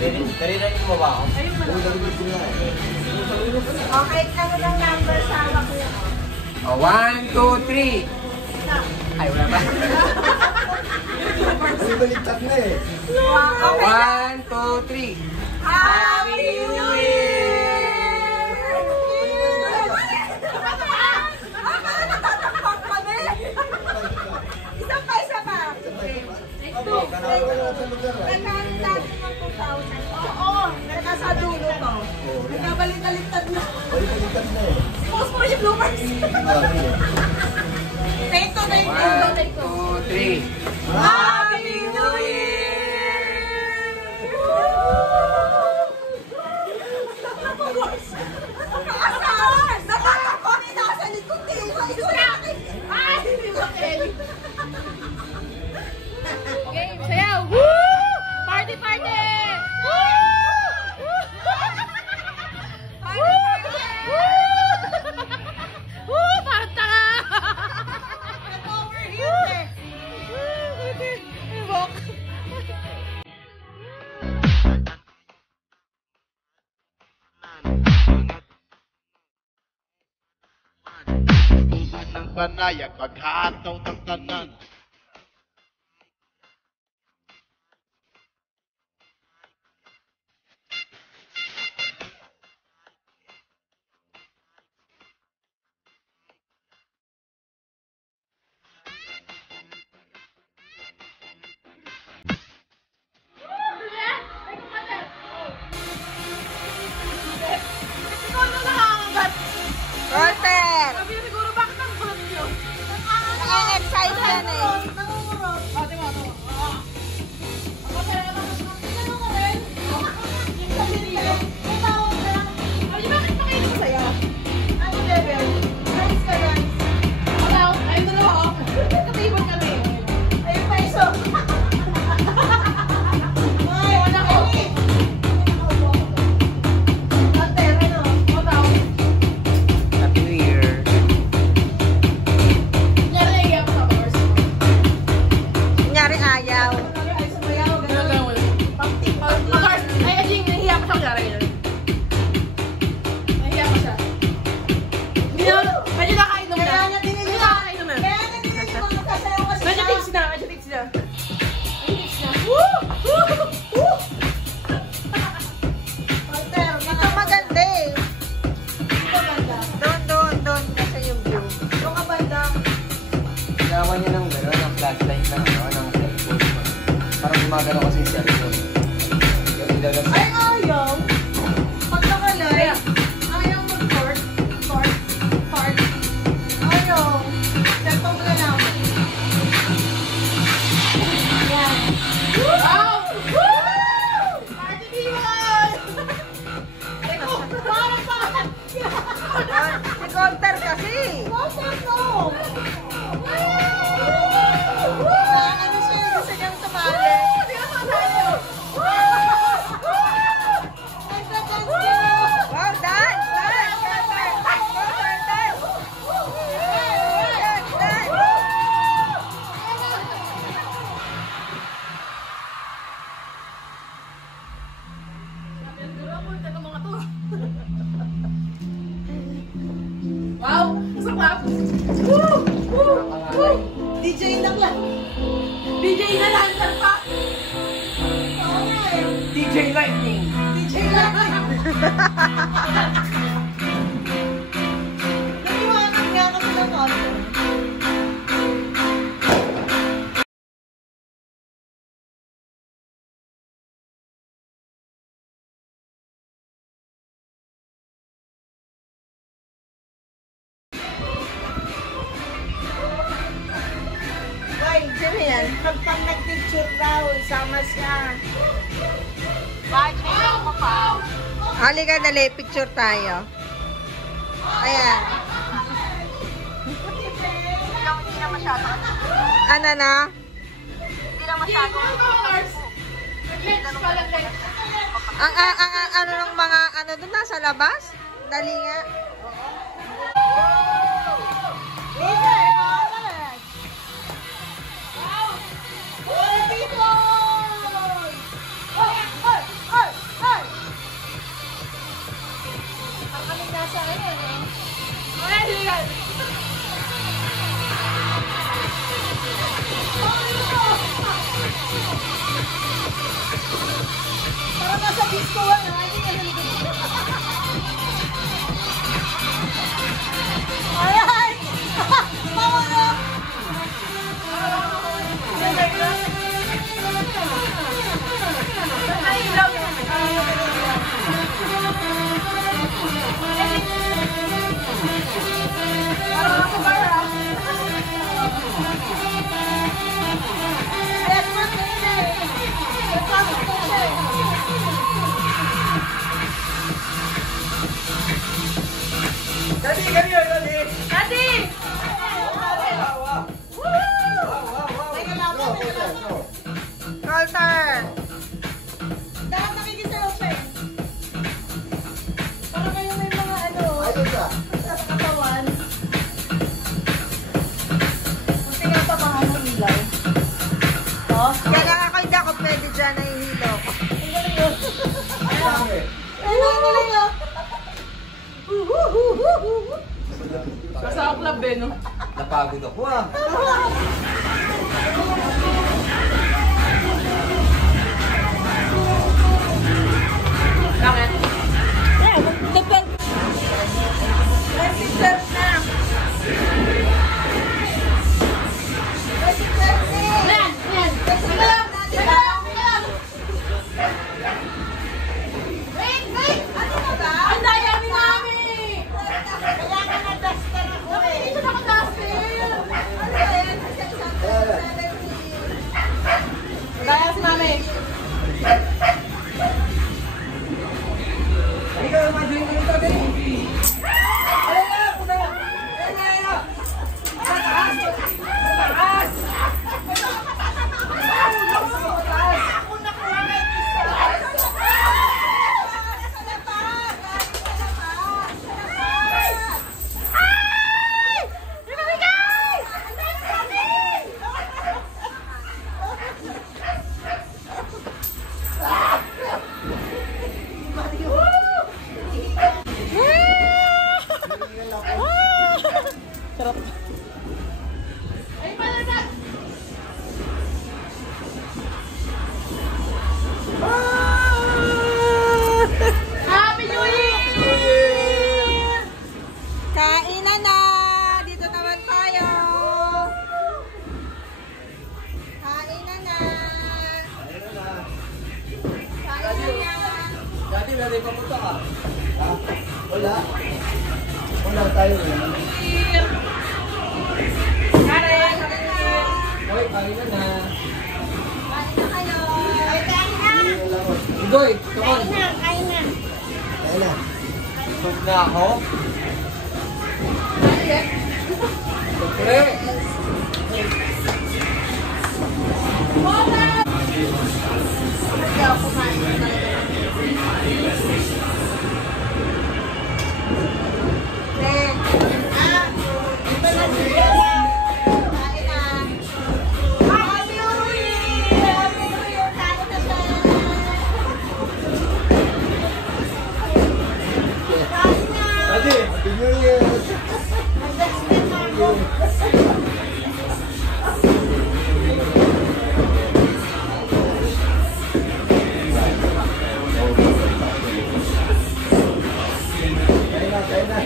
Kariranin mo ba ako? Okay, ano ng number sa hawak ko? 1, 2, 3. Ay, wala ba? Ay, baliktad na eh. 1, 2, 3. Happy New Year! Natatakpak kami! Isa pa, isa pa. Nagkaroon natin ng 2,000. Oo, nasa dulo to. Nagkabalik-baliktad na. Baliktad na eh. Post mo yung bloopers. Ito na yung 1, 2, 3. Happy New Year! Nakakasaan! Natatakot! Nasa likod eh! Ay! Hindi ba pwede? Game, sayaw! Woo! Party, party! Woo! Party, party! Woo! Parang tanga! Over here! Walk! Ng panayag, paghataw ng tanan. Ikaw na nakakangat! Walter! Sabi niya siguro, bakit ang kulot nyo? Na-excite yan eh. Ate mo, ate mo. Ako talaga mas ano ka rin? Yung sabi niyo, may tawag na. Ay, bakit pakinig ko sa'yo? Ano level? Guys ka guys. Wala, ayun na lang ako. Katibag kami. Ayun pa iso. Ay, wala ko. Ate, ano? Ano tawag? Happy New Year. Kunyari naiiyak ko sa course. Kunyari ayaw. Ay, sumayaw, gano'n. Ay, Ajing, nahihiya ko siya. Kunyari, ganyan. Nahihiya ko siya. Hindi na, medyo nakainom na. Kaya niya Medyo nakainom na. Kaya nadinig ko magkasayaw kasi Medyo siya. tips na, medyo tips na. Tips na. Woo! Woo! Woo! Walter, ito maganda eh. Ito ganda. Doon kasi yung view. Yung kabanda. Ginawa niya ng gano'n, ng flashlight ng cellphone. Parang gumagano kasi yung cellphone. Yung ilagas. Ay, ayaw. Pag nakalay, ayaw mag-fart. Fart. Fart. Ayaw. Cellphone mo na lang. Yan. Wow! Woo! Party people! Ay ko, parang parang. Si Walter kasi. Walter, no! Ano siya, gusto niyang sumali. Hindi ka masaya. Wow, dance! Dance! Walter! Walter, dance! Dance! Dance! Wow! Masarap! Woo! Woo! Woo! DJ na lang! DJ na lang! Saan pa? DJ Lightning. DJ na lang! Naniwanag nga kasi ng konti. Ay, sino yan? Pag nag-picture daw, isama siya. Halika, dali, picture tayo. Ayan. Hindi na masyado. Ano na? Hindi na masyado. Ang ano ng mga ano doon nasa labas? Dali nga. yan. Para nasa disco na, hindi ka naligod. Ayan! Paolo! Ay, ilaw yun. Parang ako ba ha? Ayan, mag-ina eh. Nagpasok ko siya eh. Daddy, come here, Daddy. Daddy! Walter! Dapat nakikiselfie. Para kayo may mga ano, Ayun ka. sa katawan. Ang pinapamahan ng ilaw. Oh, kaya ako hindi ako pwede dyan na ihilo. Ang galing yun. Dami. Ang galing yun. Sa club eh, no? Napagod ako ah. Bakit? Depend. Let's serve na. Let's serve na. Yan, yan. Wait, wait. Ano na ba? Ang daya ni Mami. Kaya nga na-duster ako eh. Hindi ko naka-duster. Ano yan? Daya si Mami. Halika, mag-drink mo ito, Daddy. Happy New Year! Kainan na! Dito naman tayo! Kainan na! Kainan na! Dati, may papunta ka. Wala. Wala tayo. Karen! Happy New Year! Hoy, kainan na. Kain na kayo! Kain na! Igoy, come on. Kain na! Kaya na. Tug na ako. Siyempre. Daddy, Happy New Year. Kaya na.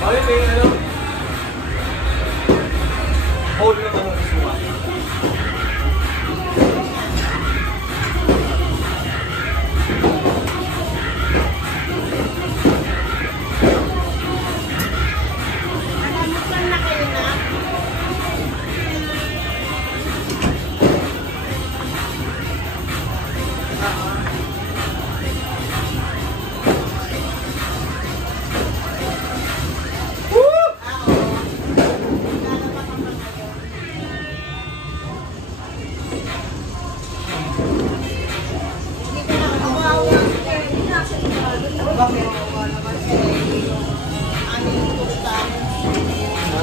Bakit may ano? Hold na ba ng suwa?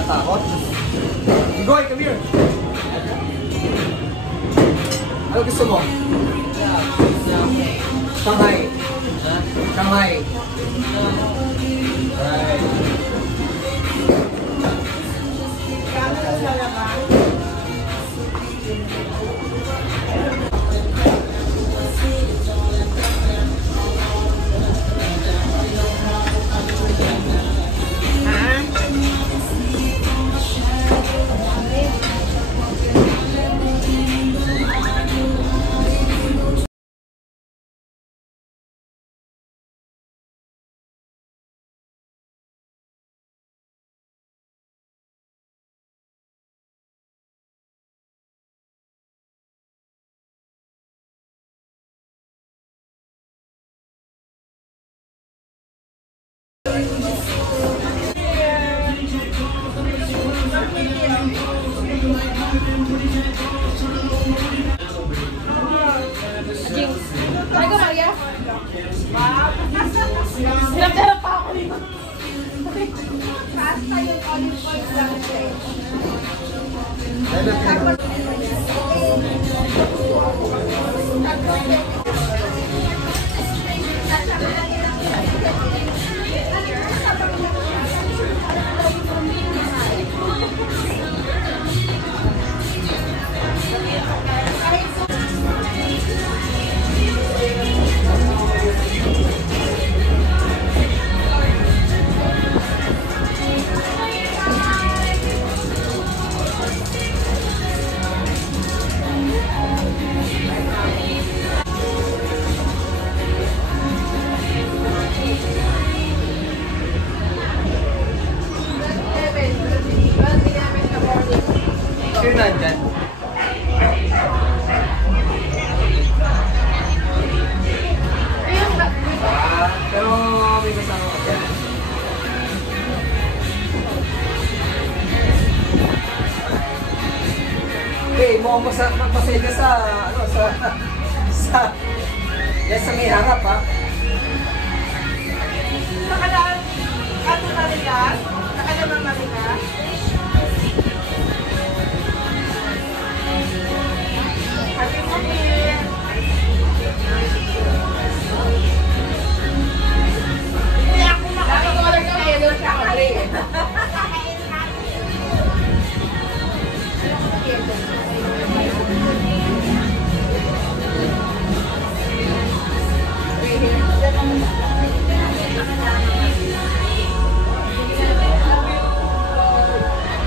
natatakot. Goy, come here! Ano gusto mo? Shanghai. Shanghai. Right. Kaya sa laman. Ay ko, Maria? Hirap-hirap pa ako dito. Pasta yung olive oil lang siya. Sino nandyan? Pero may kasama ko dyan. Okay, mukhang magpasaya sa, ano, yan sa may harap, ha? Nakalaan, ato na rin yan. Nakalaman na rin yan. Happy New Hindi ako Nakakolor ka, yellow siya, gray.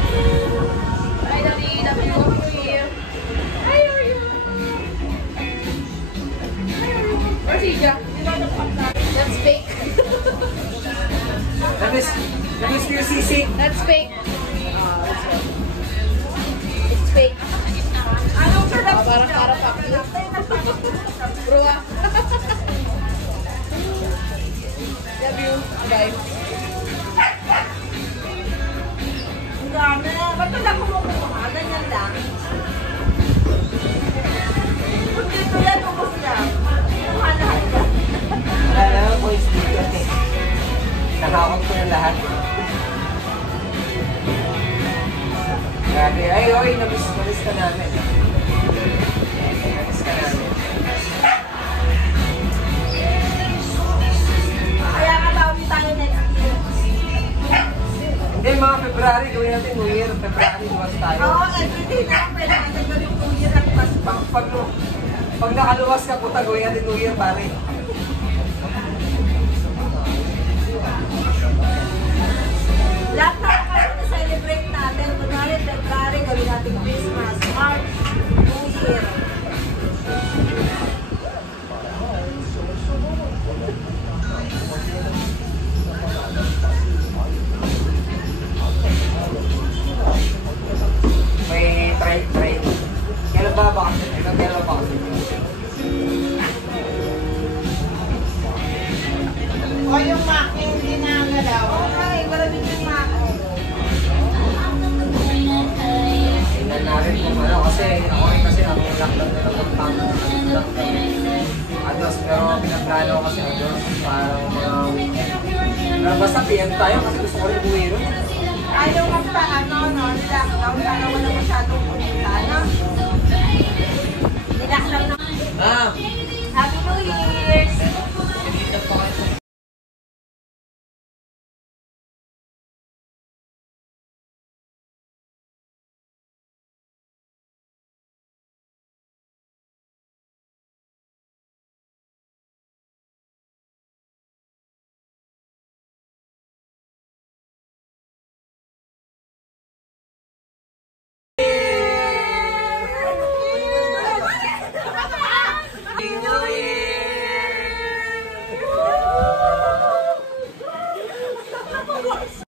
Hi, Daddy. Happy New Year. Hi, how are you? Where's Ija? That's fake. That is your sisig. That's fake. It's fake. Anong sarap? Para papi. Bro, ah. Love you. Bye. Ang dami. Ba't wala kumukuha? Ganyan lang. Kung dito yan, ubos lang. Kinuha lahat ka. Wala na po is dito, eh. Nakakot ko na lahat. Grabe. Ay, oy, nabis ka namin. Nabis ka namin. Kaya nga bawi tayo next year. Hindi, mga February, gawin natin New Year. February, luwas tayo. Oo, everyday na. Pwede natin gawin New Year at Pasko. Pag nakaluwas ka, puta, gawin natin New Year, pare. Lahat na kasi na-celebrate natin. Kunwari, February, gawin natin Christmas. March, New Year. May try. Kailan ba ba? Kailan ba? O yung Mac, hindi nagalaw. Okay, maraming yung Mac. Tingnan natin kung ano, kasi ako rin kasi ang lockdown na napuntang ados, pero pinaplano ko kasi ados, parang pero basta PM tayo kasi gusto ko rin buwi ron. Ayaw magpaano, lockdown, sana wala masyadong pumunta, no? Nilock lang na. Ah,